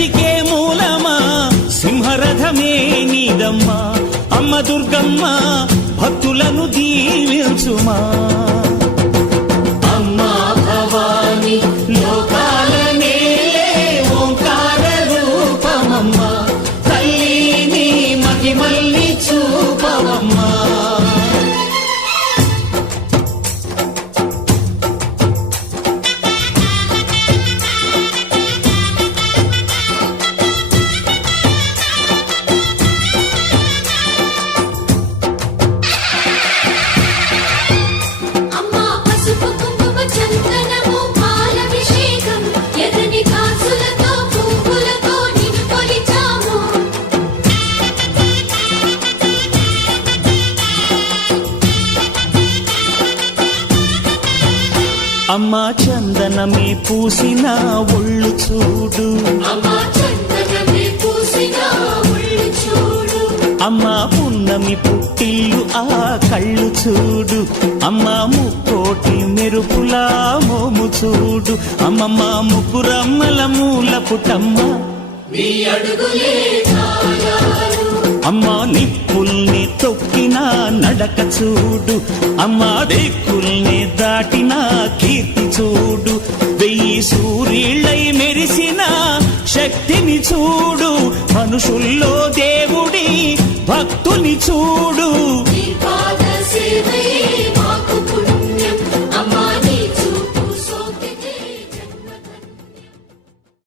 సృష్టికే మూలమా సింహరథమే నీదమ్మా అమ్మ దుర్గమ్మ భక్తులను దీవించుమా అమ్మా భవాని లోకాల నేలే ఓంకార రూపమమ్మా తల్లిని మహిమల్ని చూపవమ్మా అమ్మా చందనమే పూసిన ఒళ్ళు చూడు అమ్మా పున్నమి పుట్టిల్లు ఆ కళ్ళు చూడు అమ్మా ముక్కోటి మెరుపులా మోము చూడు అమ్మమ్మ ముగ్గురమ్మల మూల పుటమ్మ అమ్మా నిప్పుల్ని తొక్కిన నడక చూడు అమ్మా దిక్కుల్ని దాటిన కీర్తి చూడు 1000 సూర్యుళ్ళై మెరిసిన శక్తిని చూడు మనుషుల్లో దేవుడి భక్తుని చూడు